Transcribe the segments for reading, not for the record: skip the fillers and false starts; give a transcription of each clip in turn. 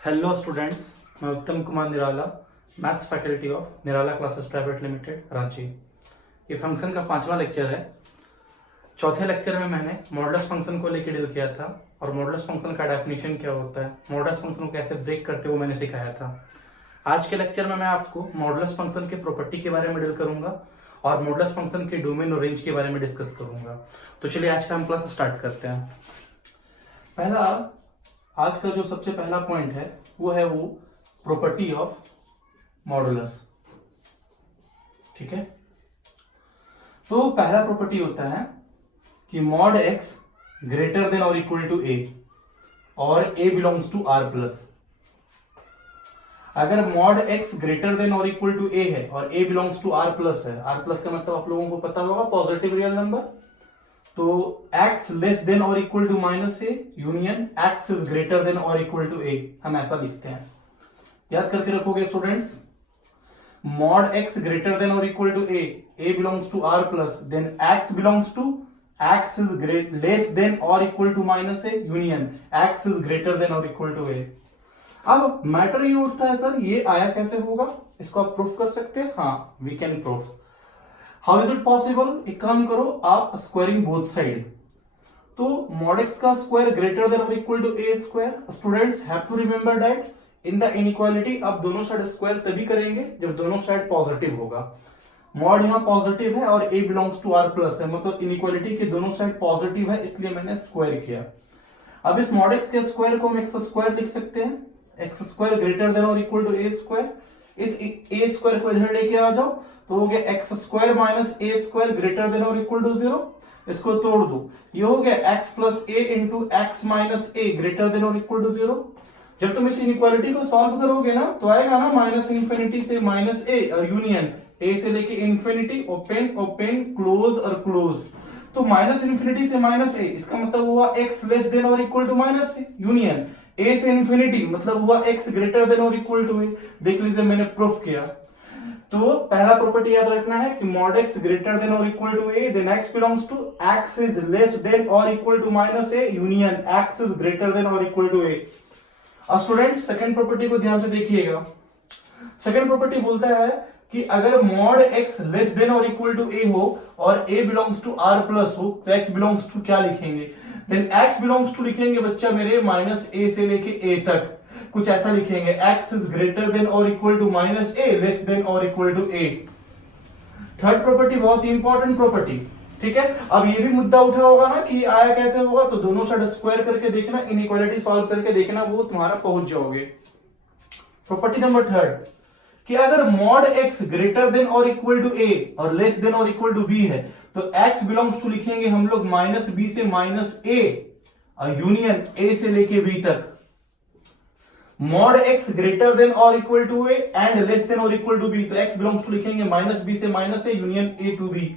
Hello students, मैं Uttam Kumar Nirala, maths faculty of Nirala Classes Private Limited Ranchi. ये function का 5वां लेक्चर है। चौथे लेक्चर में मैंने मॉडुलस फंक्शन को लेकर डील किया था और मॉडुलस फंक्शन का डेफिनेशन क्या होता है, मॉडुलस फंक्शन को कैसे ब्रेक करते हुए मैंने सिखाया था। आज के लेक्चर में मैं आपको मॉडुलस फंक्शन के प्रॉपर्टी के बारे में डील करूंगा और मॉडुलस फंक्शन के डोमेन और रेंज के बारे में डिस्कस करूंगा। तो चलिए आज का हम क्लास स्टार्ट करते हैं। आज का जो सबसे पहला पॉइंट है वो प्रॉपर्टी ऑफ मॉडुलस। ठीक है, तो पहला प्रॉपर्टी होता है कि मॉड एक्स ग्रेटर देन और इक्वल टू ए और a belongs to R plus. अगर मॉड एक्स ग्रेटर देन और इक्वल टू ए है और a belongs to R plus है, आर प्लस का मतलब आप लोगों को पता होगा पॉजिटिव रियल नंबर, तो x लेस देन और equal to minus a union x is greater than और इक्वल टू ए, हम ऐसा लिखते हैं। याद करके रखोगे students, mod x greater than और equal to a belongs to R plus, then x belongs to x is less than और equal to minus a union x is greater than और इक्वल टू ए। अब matter ये उठता है sir ये आया कैसे होगा, इसको आप प्रूफ कर सकते हैं? हाँ, we can proof. How is it possible? एक काम करो, आप स्क्वायरिंग बोथ साइड, तो मॉड एक्स का स्क्वायर ग्रेटर देन और equal to a square. Students have to remember that in the inequality आप दोनों साइड स्क्वायर तभी करेंगे जब दोनों साइड पॉजिटिव होगा। मॉड यहाँ पॉजिटिव है और a belongs to R plus है, मतलब इनइक्वालिटी के दोनों साइड पॉजिटिव है, इसलिए मैंने स्क्वायर किया। अब इस मॉड एक्स के स्क्वायर को हम एक्स स्क्वायर लिख सकते हैं, एक्स स्क्वायर ग्रेटर देन और इक्वल टू ए स्क्वायर। इस ए स्क्वायर को इधर लेके आ जाओ तो हो गया एक्स स्क्वायर माइनस ए स्क्वायर ग्रेटर देन और इक्वल टू 0। इसको तोड़ दो, ये हो गया एक्स प्लस ए इंटू एक्स माइनस ए ग्रेटर देन और इक्वल टू 0। जब तुम इस इनइक्वालिटी को सॉल्व करोगे ना तो आएगा ना माइनस इंफिनिटी से माइनस ए और यूनियन ए से लेके इंफिनिटी, ओपन ओपन क्लोज और क्लोज। तो माइनस इंफिनिटी से माइनस ए, इसका मतलब हुआ एक्स लेस देन और equal to minus a, union a से इंफिनिटी मतलब हुआ एक्स ग्रेटर देन और इक्वल टू ए। देख लीजिए मैंने प्रूफ किया। तो पहला प्रॉपर्टी याद रखना है कि मॉड एक्स ग्रेटर देन और equal to a, then x belongs to x is less than और equal to minus a, union x is greater than और इक्वल टू ए। अब स्टूडेंट्स सेकंड प्रॉपर्टी को ध्यान से देखिएगा। सेकंड प्रॉपर्टी बोलता है कि अगर मॉड एक्स लेस देन और इक्वल टू ए हो और a belongs to R plus हो तो एक्स बिलोंग्स टू क्या लिखेंगे? देन एक्स बिलोंग्स टू लिखेंगे बच्चा मेरे माइनस ए से लेके ए तक, कुछ ऐसा लिखेंगे x इज ग्रेटर देन और equal to minus a less than और equal to a. Third property बहुत ही इंपॉर्टेंट प्रॉपर्टी। ठीक है, अब ये भी मुद्दा उठा होगा ना कि आया कैसे होगा, तो दोनों साइड स्क्वायर करके देखना, इनइक्वालिटी सॉल्व करके देखना, वो तुम्हारा पहुंच जाओगे। प्रॉपर्टी नंबर थर्ड कि अगर मॉड x ग्रेटर देन और इक्वल टू ए और लेस देन और इक्वल टू बी है तो x बिलोंग्स टू लिखेंगे हम लोग माइनस बी से माइनस ए और यूनियन ए से लेके बी तक। मॉड x ग्रेटर देन और equal to a and less than और इक्वल टू बी, तो x बिलोंग्स टू लिखेंगे माइनस बी से minus a union a to b.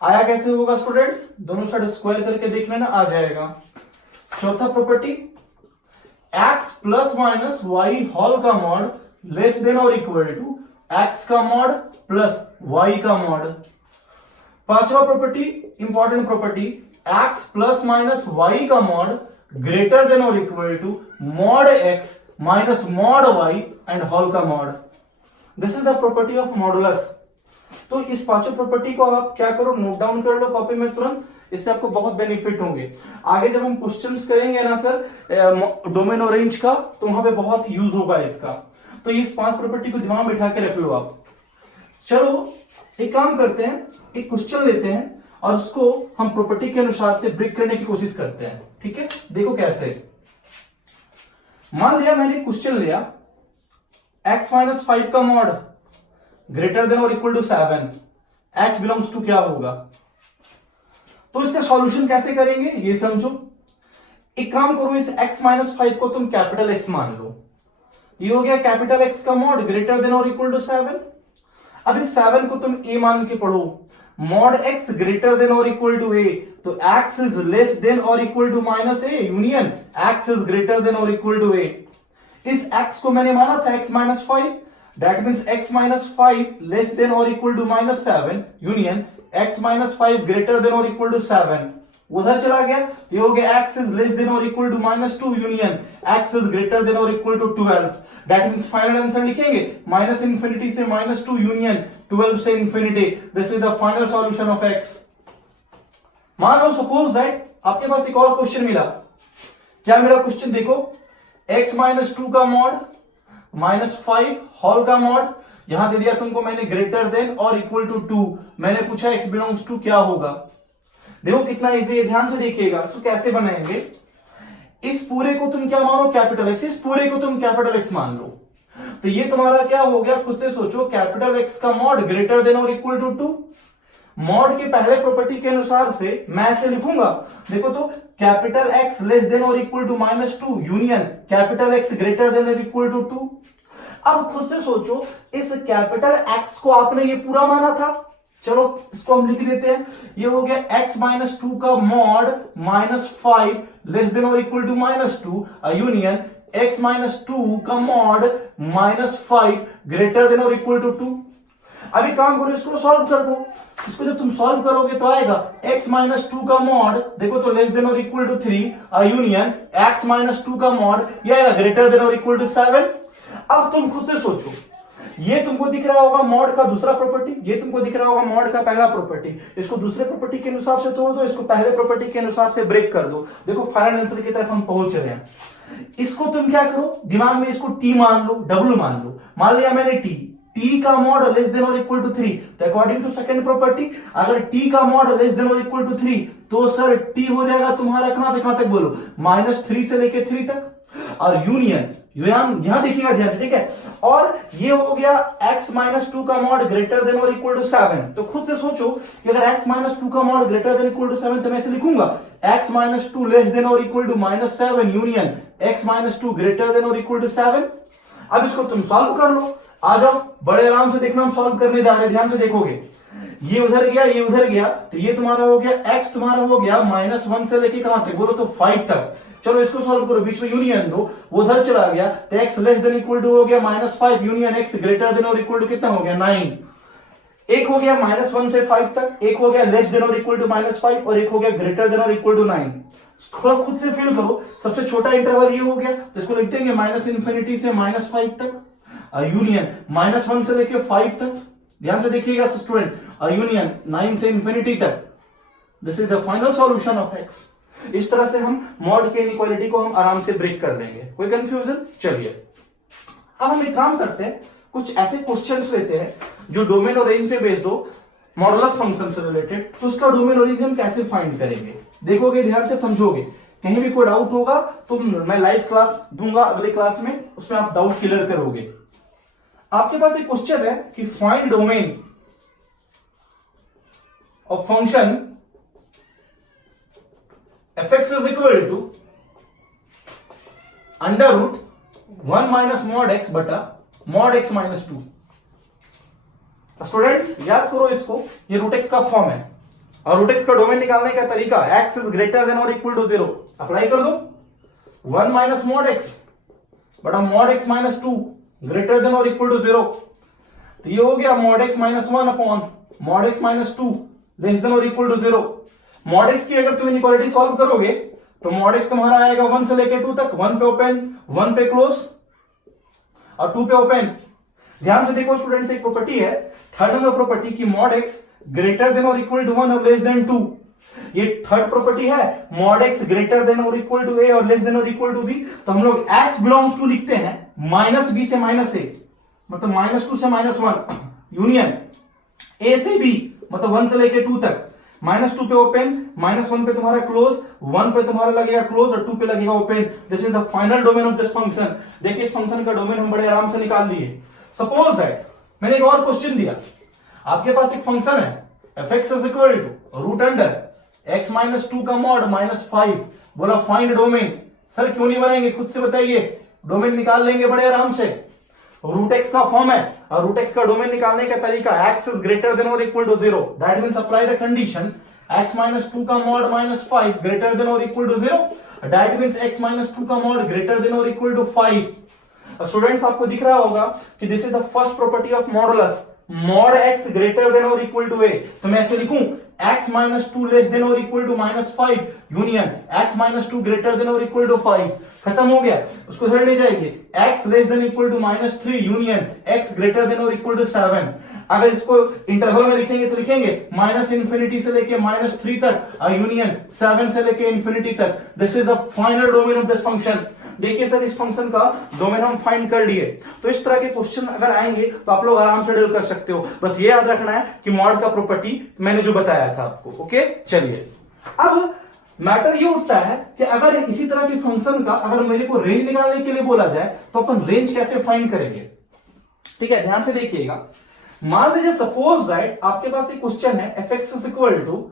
आया कैसे होगा स्टूडेंट्स? दोनों साइड स्क्वायर करके देख लेना, आ जाएगा। चौथा property x plus minus y whole का मॉड लेस देन और इक्वल टू x का मॉड प्लस y का मॉड। पांचवा property important property x plus minus y का मॉड ग्रेटर देन और equal to mod x minus mod y and whole का mod. This is the property of modulus. तो इस पांचों property को आप क्या करो, नोट डाउन कर लो कॉपी में तुरंत, इससे आपको बहुत बेनिफिट होंगे। आगे जब हम क्वेश्चंस करेंगे ना सर डोमेन और रेंज का, तो वहां पे बहुत यूज होगा इसका। तो इस 5 प्रॉपर्टी को दिमाग में बिठा के रख लो आप। चलो एक काम करते हैं, एक क्वेश्चन लेते हैं और उसको हम प्रॉपर्टी के अनुसार से ब्रेक करने की कोशिश करते हैं। ठीक है, देखो कैसे। मान लिया मैंने क्वेश्चन लिया x माइनस 5 का मॉड ग्रेटर देन और equal to 7, x belongs to क्या होगा? तो इसका सॉल्यूशन कैसे करेंगे ये समझो। एक काम करो, इस x माइनस 5 को तुम कैपिटल X मान लो, ये हो गया कैपिटल X का मॉड ग्रेटर देन और इक्वल टू 7। अब इस 7 को तुम a मान के पढ़ो, मॉड x ग्रेटर देन और इक्वल टू a, तो x इज लेस देन और equal to minus a union x is greater than और इक्वल टू a। इस x को मैंने माना था x minus 5, that means x minus 5 less than और equal to minus 7 union x minus 5 greater than और equal to 7। उधर चला गया, ये हो गया x इज लेस देन और equal to -2 union x is greater than और equal to 12। That means final answer लिखेंगे माइनस इंफिनिटी से -2 यूनियन 12 से infinity. This is the final solution of x। मान लो सपोज दैट आपके पास एक और क्वेश्चन मिला। क्या मेरा क्वेश्चन देखो, x -2 का मॉड -5 होल का मॉड, यहां दे दिया तुमको मैंने ग्रेटर देन और इक्वल टू 2, मैंने पूछा x बिलोंग्स टू क्या होगा। देखो कितना इजी है, ध्यान से देखिएगा इसको कैसे बनाएंगे। इस पूरे को तुम क्या मानो कैपिटल x, इस पूरे को तुम कैपिटल x मान लो, तो ये तुम्हारा क्या हो गया, खुद से सोचो, कैपिटल x का मॉड ग्रेटर देन और इक्वल टू 2। मॉड के पहले प्रॉपर्टी के अनुसार से मैं ऐसे लिखूंगा, देखो तो कैपिटल X लेस देन और equal to -2 union capital X greater than और इक्वल टू 2। अब खुद से सोचो, इस कैपिटल X को आपने ये पूरा माना था, चलो इसको हम लिख देते हैं, ये हो गया x -2 का मॉड -5 लेस देन और इक्वल टू -2 यूनियन x -2 का मॉड -5 ग्रेटर देन और इक्वल टू 2। अभी काम करो, इसको सॉल्व कर दो। इसको जब तुम सॉल्व करोगे तो आएगा x -2 का मॉड, देखो तो लेस देन और इक्वल टू 3 यूनियन x -2 का मॉड, ये आएगा ग्रेटर देन और इक्वल टू 7। अब तुम खुद से सोचो, ये तुमको दिख रहा होगा मॉड का दूसरा प्रॉपर्टी, ये तुमको दिख रहा होगा मॉड का पहला प्रॉपर्टी, इसको दूसरे प्रॉपर्टी के अनुसार से तोड़ दो, इसको पहले प्रॉपर्टी के अनुसार से ब्रेक कर दो। देखो फाइनल आंसर की तरफ हम पहुंच रहे हैं। इसको तुम क्या करो, दिमाग में इसको t मान लो, w मान लो, मान लिया मैंने t का मॉड लेस देन और इक्वल टू 3, तो अकॉर्डिंग टू सेकंड प्रॉपर्टी अगर t का मॉड लेस देन और इक्वल टू 3 तो सर t हो जाएगा तुम्हारा कहां से कहां तक बोलो, -3 से लेके 3 तक, और यूनियन यहां देखिएगा ध्यान, ठीक है। और ये हो गया x -2 का मॉड ग्रेटर देन और इक्वल टू 7। तो खुद से सोचो कि अगर x -2 का mod greater than equal to 7 तो मैं इसे लिखूंगा x -2 लेस देन और equal to -7 union x -2 greater than और इक्वल टू 7। अब इसको तुम सॉल्व कर लो, आ जाओ, बड़े आराम से देखना, हम सॉल्व करने जा रहे हैं, ध्यान से देखोगे, ये उधर गया, ये उधर गया, तो ये तुम्हारा हो गया x तुम्हारा हो गया -1 से लेके कहां तक बोलो तो 5 तक। चलो इसको सॉल्व करो, बीच में यूनियन दो, वो उधर चला गया, तो x less than equal to हो गया -5 यूनियन x ग्रेटर देन और इक्वल टू कितना हो गया 9। एक हो गया -1 से 5 तक, एक हो गया लेस देन और इक्वल टू -5, और एक हो गया ग्रेटर देन और इक्वल टू 9। थोड़ा खुद से फील करो, सबसे छोटा इंटरवल ये हो गया, तो इसको लिख देंगे -इंफिनिटी से -5 तक यूनियन -1 से लेके 5 तक, ध्यान से देखिएगा स्टूडेंट, यूनियन 9 से इंफिनिटी तक। This is the final solution of x। इस तरह से हम मॉड के इनइक्वालिटी को हम आराम से ब्रेक कर लेंगे। कोई कंफ्यूजन? चलिए अब हम एक काम करते हैं, कुछ ऐसे क्वेश्चंस लेते हैं जो डोमेन और रेंज पे बेस्ड हो, मॉडुलस फंक्शन से रिलेटेड, तो उसका डोमेन और रेंज हम कैसे फाइंड करेंगे, देखोगे, ध्यान से समझोगे। कहीं भी कोई डाउट होगा तो मैं लाइव क्लास दूंगा अगले क्लास में, उसमें आप डाउट क्लियर करोगे। आपके पास एक क्वेश्चन है कि find domain of function fx is equal to under root 1 minus mod x बटा मॉड x माइनस 2। स्टूडेंट्स याद करो इसको, ये रूट x का फॉर्म है, और रूट x का डोमेन निकालने का तरीका x इज ग्रेटर देन और इक्वल टू 0, अप्लाई कर दो, 1 माइनस मॉड x बटा mod x minus 2 greater than और इक्वल टू 0। तो ये हो गया mod x minus 1 upon mod x minus 2 less than और इक्वल टू 0। मॉड x की अगर तुम इनइक्वालिटी सॉल्व करोगे तो मॉड x तुम्हारा आएगा 1 से लेके 2 तक, 1 पे ओपन, 1 पे क्लोज और 2 पे ओपन। ध्यान से देखो स्टूडेंट्स, एक प्रॉपर्टी है, थर्ड नंबर प्रॉपर्टी की मॉड x ग्रेटर देन और इक्वल टू 1 और लेस देन 2। ये थर्ड प्रॉपर्टी है, मॉड x ग्रेटर देन और इक्वल टू a और लेस देन और इक्वल टू b। तो हम लोग x बिलोंग्स टू लिखते हैं -b से -a, मतलब -2 से -1 यूनियन a से b, मतलब 1 से लेके 2 तक, -2 पे ओपन, -1 पे तुम्हारा क्लोज, 1 पे तुम्हारा लगेगा क्लोज और 2 पे लगेगा open. This is the final domain of this function. देखिए इस फंक्शन का डोमेन हम बड़े आराम से निकाल लिए। सपोज दैट मैंने एक और क्वेश्चन दिया, आपके पास एक फंक्शन है fx is equal to root under x -2 का मॉड -5, बोला फाइंड डोमेन। सर क्यों नहीं बनाएंगे, खुद से बताइए, डोमेन निकाल लेंगे बड़े आराम से। रूट एक्स का फॉर्म है और रूट एक्स का डोमेन निकालने का तरीका x इज ग्रेटर देन और equal to 0, that means apply the condition x -2 का मॉड -5 ग्रेटर देन और equal to 0, that means x -2 का मॉड ग्रेटर देन और इक्वल टू 5। स्टूडेंट्स आपको दिख रहा होगा कि this is the first property of modulus, mod x greater than और इक्वल टू ए, तो मैं ऐसे लिखूं x minus two less than और equal to -5 union x minus two greater than और इक्वल टू 5, खत्म हो गया। उसको इधर ले जाएंगे x less than equal to -3 union x greater than और इक्वल टू 7। अगर इसको इंटरवल में लिखेंगे तो लिखेंगे माइनस इंफिनिटी से लेके -3 तक यूनियन 7 से लेके इंफिनिटी तक। This is the final domain of this function. देखिए सर, इस फंक्शन का डोमेन हम फाइंड कर लिए। तो इस तरह के क्वेश्चन अगर आएंगे तो आप लोग आराम से डील कर सकते हो। बस ये याद रखना है कि मॉड का प्रॉपर्टी मैंने जो बताया था आपको। ओके, चलिए अब मैटर ये उठता है कि अगर इसी तरह के फंक्शन का अगर मेरे को रेंज निकालने के लिए बोला जाए तो अपन रेंज कैसे फाइंड करेंगे। ठीक है, ध्यान से देखिएगा। मान लीजिए सपोज राइट आपके पास एक क्वेश्चन है f x is equal to,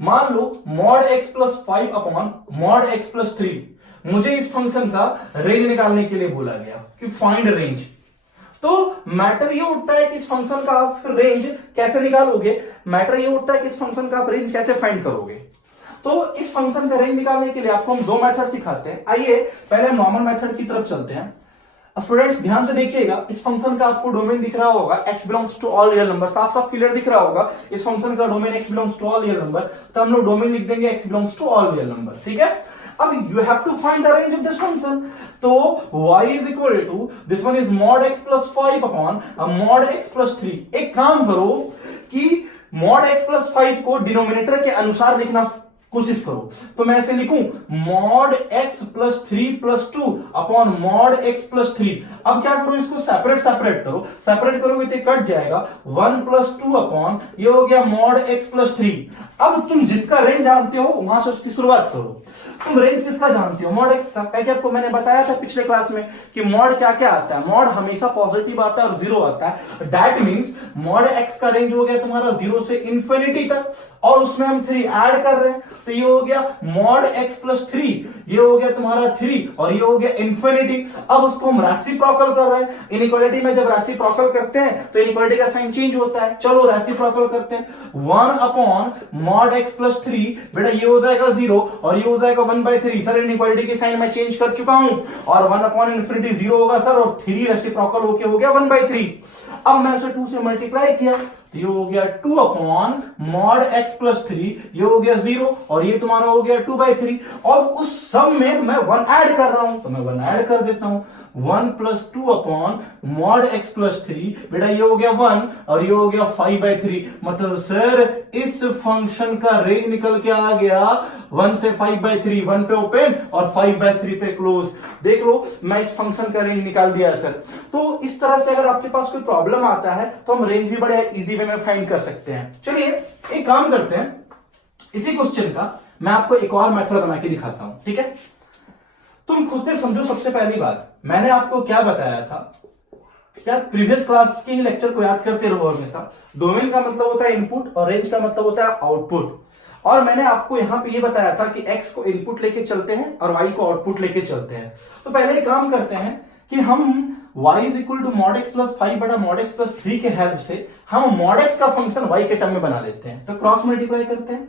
मान लो mod x plus 5 upon mod x plus 3। मुझे इस फंक्शन का रेंज निकालने के लिए बोला गया कि फाइंड रेंज। तो मैटर ये उठता है कि इस फंक्शन का आप रेंज कैसे निकालोगे, मैटर ये उठता है कि इस फंक्शन का आप रेंज कैसे फाइंड करोगे। तो इस फंक्शन का रेंज निकालने के लिए आपको हम दो मेथड सिखाते हैं। आइए पहले नॉर्मल मेथड की तरफ चलते हैं। स्टूडेंट्स ध्यान से देखिएगा, इस फंक्शन का आपको डोमेन दिख रहा होगा x belongs to all real number, साफ साफ क्लियर दिख रहा होगा। इस फंक्शन का domain x belongs to all real number, तो हम लोग डोमेन लिख देंगे x belongs to all real number. ठीक है, अब you have to find the range of this function. तो y is equal to this one is mod x plus 5 upon mod x plus 3। एक काम करो कि मॉड x प्लस 5 को denominator के अनुसार लिखना कोशिश करो। तो मैं ऐसे लिखूं mod x plus 3 plus 2 upon mod x plus 3। अब क्या करो, इसको सेपरेट करो। सेपरेट करोगे तो कट जाएगा 1 प्लस 2 अपॉन ये हो गया मॉड x प्लस 3। अब तुम जिसका रेंज जानते हो वहां से उसकी शुरुआत करो। तुम रेंज किसका जानते हो, मॉड x का। क्या आपको मैंने बताया था पिछले क्लास में कि मॉड क्या क्या आता है, मॉड हमेशा पॉजिटिव आता है और 0 आता है। दैट मीन्स मॉड x का रेंज हो गया तुम्हारा 0 से इंफिनिटी तक, और उसमें हम 3 ऐड कर रहे हैं, तो ये हो गया मॉड x प्लस 3, ये हो गया तुम्हारा 3 और ये हो गया इंफिनिटी। अब उसको हम रेसिप्रोकल कर रहे हैं। इनइक्वालिटी में जब रेसिप्रोकल करते हैं तो इनइक्वालिटी का साइन चेंज होता है। चलो रेसिप्रोकल करते हैं। 1 अपॉन मॉड x प्लस 3, बेटा ये हो जाएगा 0 और ये हो जाएगा 1/3। सर इनइक्वालिटी की साइन मैं चेंज कर चुका हूं, और 1 अपॉन इंफिनिटी 0 होगा सर, और 3 रेसिप्रोकल होके हो गया 1/3। अब मैं इसे 2 से मल्टीप्लाई किया तो ये हो गया 2 अपॉन मॉड x प्लस 3, ये हो गया 0 और ये तुम्हारा हो गया 2/3। और उस सब में मैं 1 ऐड कर रहा हूं, तो मैं 1 ऐड कर देता हूं। 1 plus 2 upon mod x plus 3, बेटा ये हो गया 1 और ये हो गया 5/3। मतलब सर इस फंक्शन का रेंज निकल के आ गया 1 से 5/3, 1 पे ओपन और 5/3 पे क्लोज। देख लो मैं इस फंक्शन का रेंज निकाल दिया सर। तो इस तरह से अगर आपके पास कोई प्रॉब्लम आता है तो हम रेंज भी बड़े इजी वे में फाइंड कर सकते हैं। चलिए एक काम करते हैं, इसी क्वेश्चन का मैं आपको एक और मेथड बना के दिखाता हूं। ठीक है, तुम खुद से समझो। सबसे पहली बात मैंने आपको क्या बताया था, क्या प्रीवियस क्लास के ही लेक्चर को याद करते रहो हमेशा। डोमेन का मतलब होता है इनपुट और रेंज का मतलब होता है आउटपुट। और मैंने आपको यहां पे ये बताया था कि x को इनपुट लेके चलते हैं और y को आउटपुट लेके चलते हैं। तो पहले एक काम करते हैं कि हम y is equal to mod x plus 5 बटा मॉड x प्लस 3 के हेल्प से हम मॉड x का फंक्शन y के टर्म में बना लेते हैं। तो क्रॉस मल्टीप्लाई करते हैं।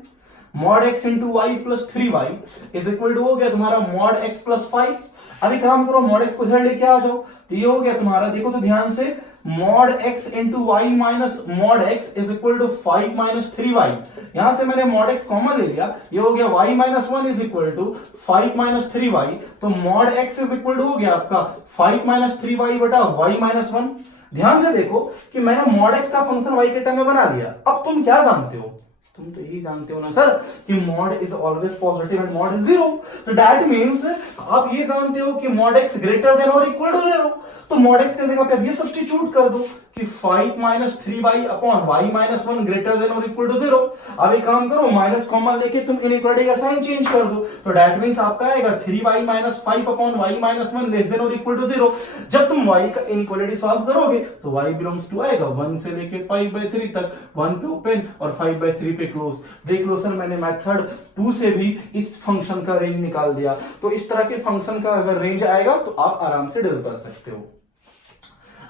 Mod x into y plus 3y is equal to हो गया तुम्हारा मॉड x प्लस 5। अभी काम करो, मॉड x को इधर लेके आ जाओ, तो ये हो गया तुम्हारा, देखो तो ध्यान से, mod x into y minus mod x is equal to 5 minus 3y। यहां से मैंने मॉड x कॉमन ले लिया, ये हो गया y minus 1 is equal to 5 minus 3y। तो mod x is equal to हो गया आपका 5 माइनस 3y बटा y माइनस 1। दैन से देखो कि मैंने मॉड x का फंक्शन y के टर्म में बना लिया। अब तुम क्या जानते हो, तुम तो यही जानते हो ना सर कि mod is always positive and mod is 0। तो दैट मींस आप ये जानते हो कि मॉड x ग्रेटर देन और इक्वल टू 0। तो मॉड x की जगह पे अब ये सब्स्टिट्यूट कर दो कि 5 minus 3y upon y minus 1 greater than और इक्वल टू 0। अब एक काम करो, माइनस कॉमन लेके तुम इनइक्वालिटी का साइन चेंज कर दो। तो दैट मींस आपका आएगा 3y minus 5 upon y minus 1 less than और इक्वल टू 0। जब तुम y का इनइक्वालिटी सॉल्व करोगे तो y बिलोंग्स टू आएगा 1 से लेके 5/3 तक, 1 पे ओपन और 5/3 पे क्लोज। देख लो सर मैंने मेथड 2 से भी इस फंक्शन का रेंज निकाल दिया। तो इस तरह के फंक्शन का अगर रेंज आएगा तो आप आराम से डील कर सकते हो।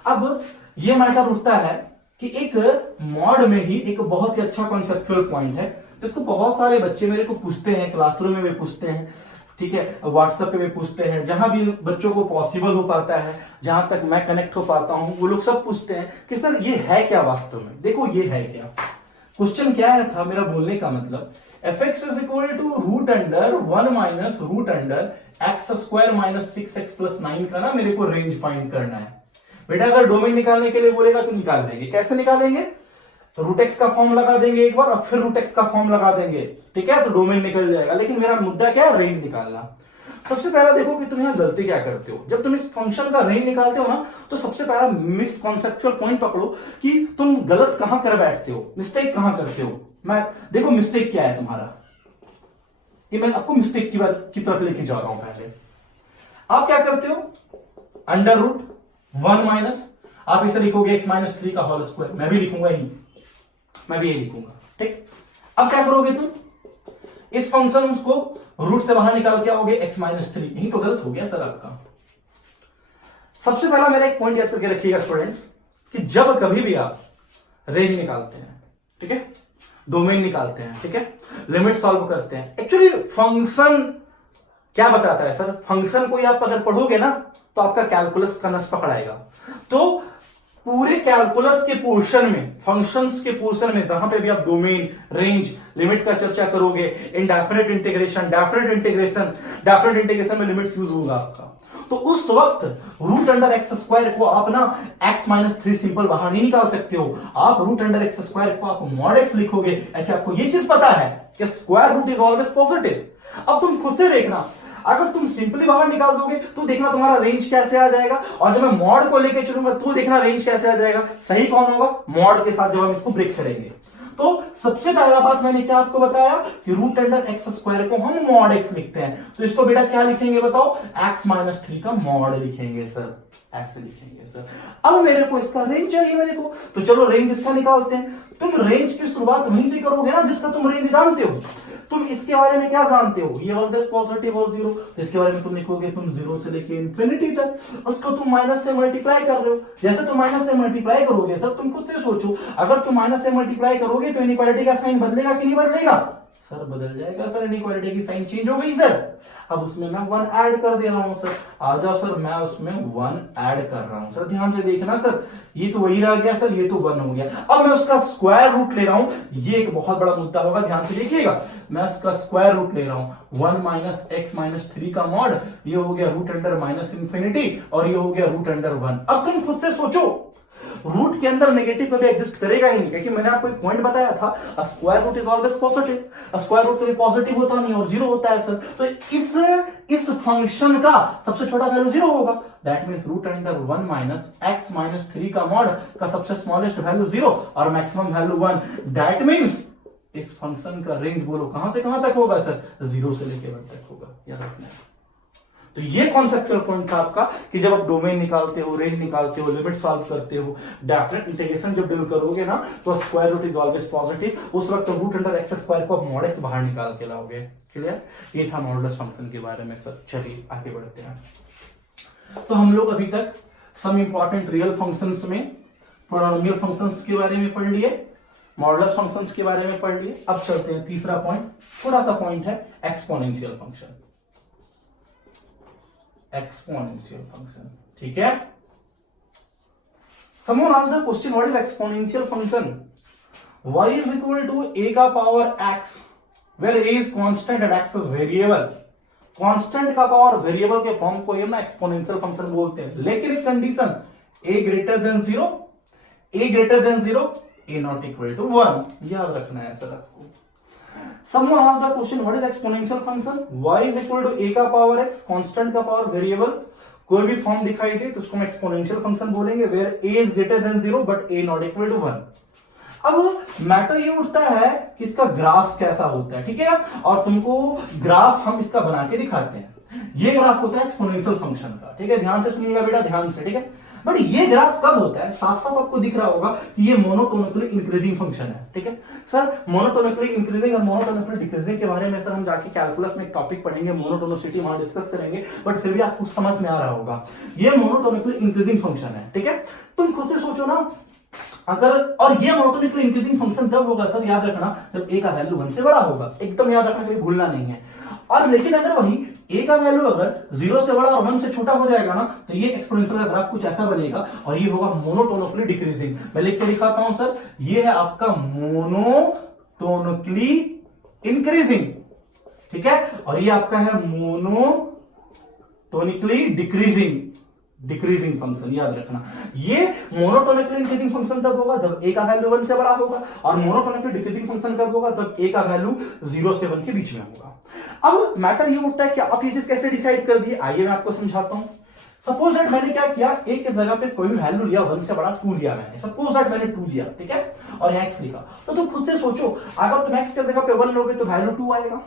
अब ये मैटर उठता है कि एक मॉड में ही एक बहुत ही अच्छा कॉन्सेप्चुअल पॉइंट है जिसको बहुत सारे बच्चे मेरे को पूछते हैं, क्लासरूम में भी पूछते हैं ठीक है, व्हाट्सएप पे भी पूछते हैं, जहां भी बच्चों को पॉसिबल हो पाता है, जहां तक मैं कनेक्ट हो पाता हूं, वो लोग सब पूछते हैं कि सर ये है क्या वास्तव में। देखो ये है क्या, क्वेश्चन क्या है था मेरा बोलने का मतलब, f x is equal to root under 1 minus root under x square minus 6x plus 9 का ना मेरे को रेंज फाइंड करना है। बेटा अगर डोमेन निकालने के लिए बोलेगा तो निकाल लेंगे। कैसे निकालेंगे, रूट एक्स का फॉर्म लगा देंगे एक बार और फिर रूट एक्स का फॉर्म लगा देंगे, ठीक है, तो डोमेन निकल जाएगा। लेकिन मेरा मुद्दा क्या है, रेंज निकालना। सबसे पहला देखो कि तुम यहां गलती क्या करते हो। जब तुम इस फंक्शन का रेंज निकालते हो ना, तो सबसे पहला मिसकॉन्सेप्चुअल पॉइंट पकड़ो कि तुम गलत कहां कर बैठते हो, मिस्टेक कहां करते हो। मैं देखो मिस्टेक क्या है तुम्हारा, ये मैं आपको मिस्टेक की तरफ लेके जा रहा हूं। पहले आप क्या करते हो, अंडर रूट 1 माइनस, आप इसे लिखोगे x माइनस 3 का होल स्क्वायर, मैं भी लिखूंगा ही, मैं भी ये लिखूंगा, ठीक। अब क्या करोगे तुम, इस फंक्शन को रूट से बाहर निकाल के आओगे x माइनस 3, यही तो गलत हो गया सर आपका। सबसे पहला मेरा एक पॉइंट याद करके रखिएगा स्टूडेंट्स, कि जब कभी भी आप रेंज निकालते हैं, ठीक है, डोमेन निकालते हैं, ठीक है, लिमिट सॉल्व करते हैं, एक्चुअली फंक्शन क्या बताता है सर, फंक्शन को आप अगर पढ़ोगे ना तो आपका कैलकुलस का नस पकड़ाएगा। तो पूरे कैलकुलस के पोर्शन में, फंक्शंस के पोर्शन में, जहां पे भी आप डोमेन, रेंज, लिमिट का चर्चा करोगे, indefinite integration, definite integration, definite integration में लिमिट्स यूज होगा आपका, तो उस वक्त रूट अंडर एक्स स्क्वायर को आप ना एक्स माइनस 3 सिंपल बाहर नहीं निकाल सकते हो। आप रूट अंडर एक्स स्क्वायर को आप मॉड एक्स लिखोगे। क्या आपको ये चीज पता है कि square root is always positive. अब तुम खुद से देखना, अगर तुम सिंपली बाहर निकाल दोगे तो देखना तुम्हारा रेंज कैसे आ जाएगा, और जब मैं मॉड को लेके चलूंगा तो देखना रेंज कैसे आ जाएगा। सही कौन होगा, मॉड के साथ जब हम इसको ब्रेक करेंगे। तो सबसे पहला बात मैंने क्या आपको बताया कि रूट अंडर एक्स स्क्वायर को हम मॉड एक्स लिखते हैं, तो इसको बेटा क्या लिखेंगे बताओ, एक्स माइनस 3 का मॉड लिखेंगे सर, ऐसे लिखेंगे सर। अब मेरे को इसका रेंज चाहिए मेरे को, तो चलो रेंज इसका निकालते हैं। तुम रेंज की शुरुआत वहीं से करोगे ना जिसका तुम रेंज जानते हो। तुम इसके बारे में क्या जानते हो, ये ऑलवेज पॉजिटिव और जीरो, तो इसके बारे में तुम लिखोगे तुम 0 से लेके इंफिनिटी तक, उसको तुम माइनस से मल्टीप्लाई कर रहे हो। जैसे तुम माइनस से मल्टीप्लाई करोगे सर, तुम खुद से सोचो, अगर तुम माइनस से मल्टीप्लाई करोगे तो इनइक्वालिटी का साइन बदलेगा कि नहीं बदलेगा, सर बदल जाएगा सर, इनइक्वालिटी की साइन चेंज हो गई सर। अब उसमें मैं 1 ऐड कर दे रहा हूं सर, आ जाओ सर, मैं उसमें 1 ऐड कर रहा हूं सर, ध्यान से देखना सर, ये तो वही रह गया सर, ये तो 1 हो गया। अब मैं उसका स्क्वायर रूट ले रहा हूं, ये एक बहुत बड़ा मुद्दा होगा, ध्यान से देखिएगा। मैं उसका स्क्वायर रूट ले रहा हूं, 1 माइनस एक्स माइनस 3 का मॉड, ये हो गया रूट अंडर माइनस इंफिनिटी, और ये हो गया रूट अंडर 1। अब तुम खुद से सोचो, रूट के अंदर नेगेटिव कभी एग्जिस्ट करेगा ही नहीं, क्योंकि मैंने आपको एक पॉइंट बताया था, square root is always positive, square root कभी पॉजिटिव होता नहीं और जीरो होता है सर। तो इस फंक्शन का सबसे छोटा वैल्यू जीरो होगा, that means root under 1 minus x minus 3 का मॉड का सबसे स्मॉलेस्ट वैल्यू 0 और मैक्सिमम वैल्यू 1, दैट मींस इस फंक्शन का रेंज बोलो कहां से कहां तक होगा सर, 0 से लेकर 1 तक होगा, याद रखना है। तो ये कॉन्सेप्चुअल पॉइंट था आपका कि जब आप डोमेन निकालते हो, रेंज निकालते हो, लिमिट सॉल्व करते हो, डेफिनेट इंटीग्रेशन जब डील करोगे ना, तो square root is always positive, उस वक्त रूट अंडर एक्स स्क्वायर को आप मॉड एक्स बाहर निकाल के लाओगे। क्लियर, ये था मॉडुलस फंक्शन के बारे में सर। चलिए आगे बढ़ते हैं। तो हम लोग अभी तक सम इंपॉर्टेंट रियल फंक्शंस में पॉलिनोमियल फंक्शंस के बारे में पढ़ लिए, मॉडुलस फंक्शंस के बारे में पढ़ लिए। अब चलते हैं तीसरा पॉइंट, थोड़ा सा पॉइंट है एक्सपोनेंशियल फंक्शन, एक्सपोनेंशियल फंक्शन, ठीक है। Someone asked the question, what is exponential function? Y is equal to a का power x, where a is constant and x is variable. Constant का पावर वेरिएबल के form को ये ना exponential function बोलते हैं, लेकिन एक condition, a greater than 0, a greater than 0, a not equal to 1, याद रखना है सर आपको। Someone asked the question, what is exponential function? Y is equal to a का पावर x, कांस्टेंट का पावर वेरिएबल, कोई भी फॉर्म दिखाई दे तो उसको हम एक्सपोनेंशियल फंक्शन बोलेंगे, where a is greater than 0 but a not equal to 1। अब मैटर ये उठता है कि इसका ग्राफ कैसा होता है, ठीक है, और तुमको ग्राफ हम इसका बना के दिखाते हैं। ये ग्राफ होता है एक्सपोनेंशियल फंक्शन का, ठीक है, ध्यान से सुनिएगा बेटा, ध्यान से, ठीक है। बट ये ग्राफ कब होता है, साफ साफ आपको दिख रहा होगा कि ये मोनोटोनिकली इंक्रीजिंग फंक्शन है, ठीक है सर। मोनोटोनिकली इंक्रीजिंग और मोनोटोनिकली डिक्रीजिंग के बारे में सर हम जाके कैलकुलस में एक टॉपिक पढ़ेंगे, मोनोटोनिसिटी, वहां डिस्कस करेंगे, बट फिर भी आपको समझ में आ रहा होगा ये मोनोटोनिकली इंक्रीजिंग फंक्शन है, ठीक है। तुम खुद से सोचो ना, अगर, और ये मोनोटोनिकली इंक्रीजिंग फंक्शन तब होगा सर, याद रखना, जब a का वैल्यू 1 से बड़ा होगा, एकदम याद रखना, कभी भूलना नहीं है। और लेकिन अगर वही ए का वैल्यू अगर 0 से बड़ा और 1 से छोटा हो जाएगा ना, तो ये एक्सपोनेंशियल का ग्राफ कुछ ऐसा बनेगा और ये होगा मोनोटोनिकली डिक्रीजिंग। मैं लिख के दिखाता हूं सर, ये है आपका मोनोटोनिकली इंक्रीजिंग, ठीक है, और ये आपका है मोनोटोनिकली डिक्रीजिंग फंक्शन। याद रखना, ये मोनोटोनिकली इंक्रीजिंग फंक्शन तब होगा जब ए का वैल्यू 1 से बड़ा होगा, और मोनोटोनिकली डिक्रीजिंग फंक्शन कब होगा जब ए का वैल्यू 0 से 1 के बीच में होगा। अब मैटर ये उठता है कि आप ये चीज कैसे डिसाइड कर दिए, आइए मैं आपको समझाता हूं। सपोज दैट मैंने क्या किया, ए के जगह पे कोई वैल्यू लिया 1 से बड़ा 2 लिया मैंने, सपोज दैट मैंने 2 लिया, ठीक है, और एक्स लिखा, तो तुम खुद से सोचो, अगर तुम एक्स के जगह पे 1 लोगे तो वैल्यू 2 आएगा,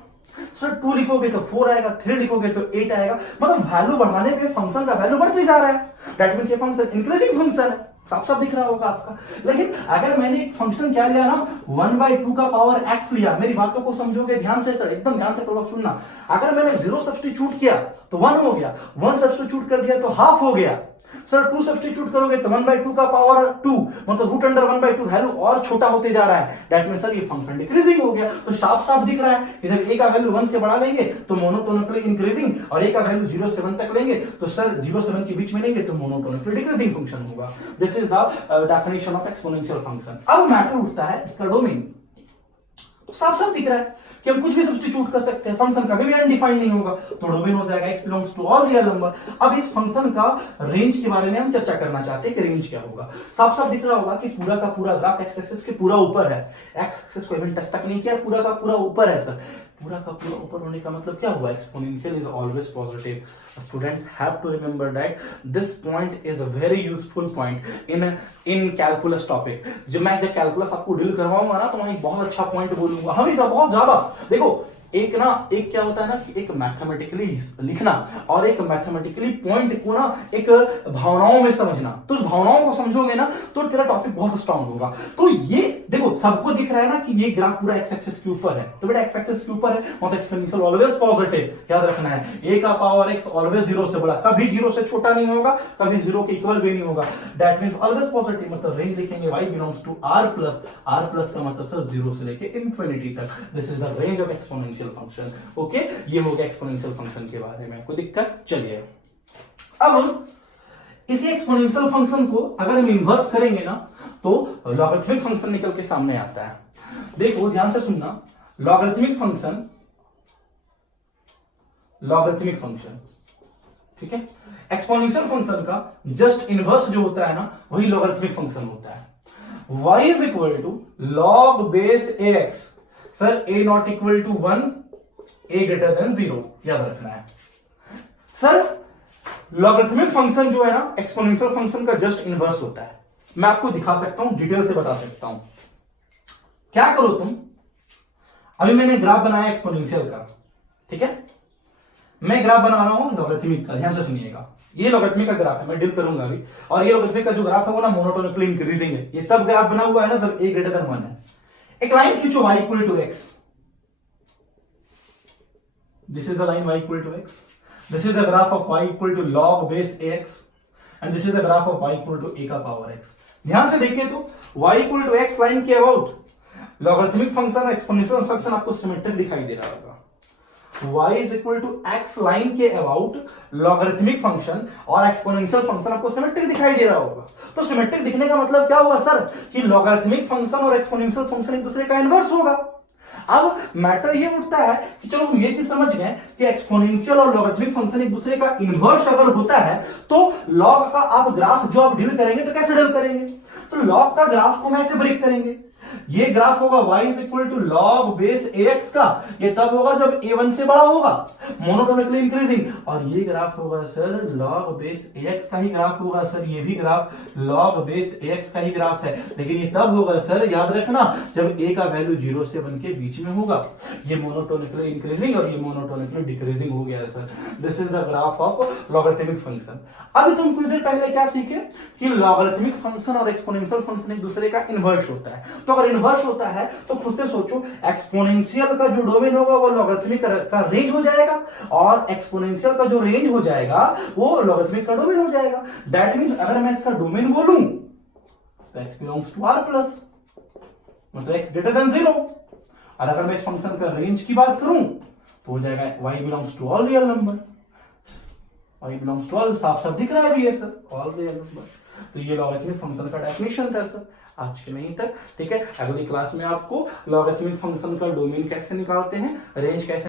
सर 2 लिखोगे तो 4 आएगा, 3 लिखोगे तो 8 आएगा, मतलब वैल्यू बढ़ाने पे फंक्शन का वैल्यू बढ़ते जा रहा है। दैट मींस ये फंक्शन इंक्रीजिंग फंक्शन है, साफ साफ दिख रहा होगा आपका। लेकिन अगर मैंने एक फंक्शन क्या लिया ना, 1/2 का पावर x लिया, मेरी बातों को समझोगे ध्यान से सर, एकदम ध्यान से पूर्वक सुनना। अगर मैंने 0 सब्स्टिट्यूट किया तो 1 हो गया, 1 सब्स्टिट्यूट कर दिया तो हाफ हो गया, सर 2 सब्स्टिट्यूट करोगे तो 1/2 का पावर 2, मतलब रूट अंडर 1/2, वैल्यू और छोटा होते जा रहा है। दैट मींस सर ये फंक्शन डिक्रीजिंग हो गया। तो साफ साफ दिख रहा है कि जब ए का वैल्यू 1 से बढ़ा लेंगे तो मोनोटोनिकली इंक्रीजिंग, और ए का वैल्यू 0 से 1 तक लेंगे तो सर 0 से 1 के बीच में लेंगे तो मोनोटोनिकली डिक्रीजिंग फंक्शन होगा। This is the definition of exponential function. अब मैटर उठता है इसका डोमेन। तो साफ साफ दिख रहा है कि हम कुछ भी सब्स्टिट्यूट कर सकते हैं, फंक्शन कभी भी अनडिफाइंड नहीं होगा, तो डोमेन हो जाएगा x belongs to all real number. अब इस फंक्शन का रेंज के बारे में हम चर्चा करना चाहते हैं कि रेंज क्या होगा। साफ साफ दिख रहा होगा कि पूरा का पूरा ग्राफ एक्स एक्सिस के पूरा ऊपर है, एक्स एक्सिस को इवन टच तक नहीं किया, पूरा का पूरा ऊपर है सर। पूरा का पूरा ऊपर होने का मतलब क्या हुआ, exponential is always positive. Students have to remember that this point is a very useful point in calculus topic. जब मैं कैलकुलस आपको डील करवाऊंगा ना, तो वहां एक बहुत अच्छा पॉइंट बोलूंगा, हमेशा बहुत ज्यादा। देखो एक क्या होता है ना कि एक मैथमेटिकली लिखना और एक मैथमेटिकली पॉइंट को ना एक भावनाओं में समझना, तो उस भावनाओं को समझोगे ना तो तेरा टॉपिक बहुत स्ट्रांग होगा। तो ये देखो सबको दिख रहा है ना कि ये ग्राफ पूरा एक्स एक्सिस के ऊपर है, तो बेटा एक्स एक्सिस के ऊपर है मतलब एक्सपोनेंशियल ऑलवेज पॉजिटिव। याद रखना है, ए का पावर एक्स ऑलवेज 0 से बड़ा, कभी 0 से छोटा नहीं होगा, कभी 0 के इक्वल भी नहीं होगा। दैट मींस ऑलवेज पॉजिटिव, मतलब रेंज लिखेंगे y belongs to r plus का मतलब सर 0 से लेके इंफिनिटी तक। This is the range of exponential function. Okay, ये हो गया एक्सपोनेंशियल फंक्शन के बारे में, कोई दिक्कत। चलिए अब इसी एक्सपोनेंशियल फंक्शन को अगर हम इन्वर्स करेंगे ना तो लॉगरिथमिक फंक्शन निकल के सामने आता है। देखो ध्यान से सुनना, लॉगरिथमिक फंक्शन, ठीक है, एक्सपोनेंशियल फंक्शन का जस्ट इनवर्स जो होता है ना वही लॉगरिथमिक फंक्शन होता है। y is equal to log base ax, sir a not equal to 1, a greater than 0, याद रखना है। सर लॉगरिथमिक फंक्शन जो है ना एक्सपोनेंशियल फंक्शन का जस्ट इनवर्स होता है। मैं आपको दिखा सकता हूं, डिटेल से बता सकता हूं। क्या करो तुम, अभी मैंने ग्राफ बनाया एक्सपोनेंशियल का, ठीक है, मैं ग्राफ बना रहा हूं लॉगरिथमिक का, ध्यान से सुनिएगा। ये लॉगरिथमिक का ग्राफ है, मैं डील करूंगा अभी, और ये लॉगरिथमिक का जो ग्राफ है वो ना मोनोटोनिकली इंक्रीजिंग है। ये तब ग्राफ बना हुआ है ना जब a ग्रेटर देन 1 है। एक लाइन खींचो y equal to x, this is the line y equal to x, this is the graph of y equal to log base ax, and this is the graph of y equal to a का power x। ध्यान से देखिए तो y equal to x line के about logarithmic function और exponential function आपको symmetric दिखाई दे रहा होगा। y is equal to x line के अबाउट लॉगरिथमिक फंक्शन और एक्सपोनेंशियल फंक्शन आपको सिमेट्रिक दिखाई दे रहा होगा। तो सिमेट्रिक दिखने का मतलब क्या हुआ सर कि लॉगरिथमिक फंक्शन और एक्सपोनेंशियल फंक्शन एक दूसरे का इनवर्स होगा। अब मैटर ये उठता है कि चलो हम ये चीज समझ गए कि एक्सपोनेंशियल और लॉगरिथमिक फंक्शन एक दूसरे का इनवर्स अगर होता है तो लॉग का आप ग्राफ जो आप डील करेंगे तो कैसे डील करेंगे, तो लॉग का ग्राफ को हम ऐसे ब्रेक करेंगे। ये ग्राफ होगा y is equal to log base ax का, ये तब होगा जब a 1 से बड़ा होगा, मोनोटोनिकली इंक्रीजिंग, और ये ग्राफ होगा सर लॉग बेस ax का ही ग्राफ होगा सर, ये भी ग्राफ लॉग बेस ax का ही ग्राफ है, लेकिन ये तब होगा सर याद रखना जब a का वैल्यू 0 से 1 के बीच में होगा। ये मोनोटोनिकली इंक्रीजिंग और ये मोनोटोनिकली डिक्रीजिंग हो गया sir. This is the graph of logarithmic function. अभी तुम कुछ देर पहले क्या सीखे कि लॉगरिथमिक फंक्शन और एक्सपोनेंशियल फंक्शन एक दूसरे का इनवर्स होता है। तो अगर इनवर्स होता है तो खुद से सोचो एक्सपोनेंशियल का जो डोमेन होगा वो लॉगरिथमिक का रेंज हो जाएगा और एक्सपोनेंशियल का जो रेंज हो जाएगा वो लॉगरिथमिक का डोमेन हो जाएगा। दैट मींस अगर मैं इसका डोमेन बोलूं तो x belongs to r plus, मतलब x ग्रेटर देन 0, और अगर मैं इस फंक्शन का रेंज की बात करूं तो हो जाएगा y belongs to all real number, y belongs to all, साफ साफ दिख रहा है भी है सर, ऑल रियल नंबर। तो ये लॉगरिथमिक फंक्शन का डेफिनेशन था सर आज के नहीं तक। ठीक है, अगली क्लास में आपको लॉगरिथमिक फंक्शन का डोमेन कैसे निकालते हैं, रेंज कैसे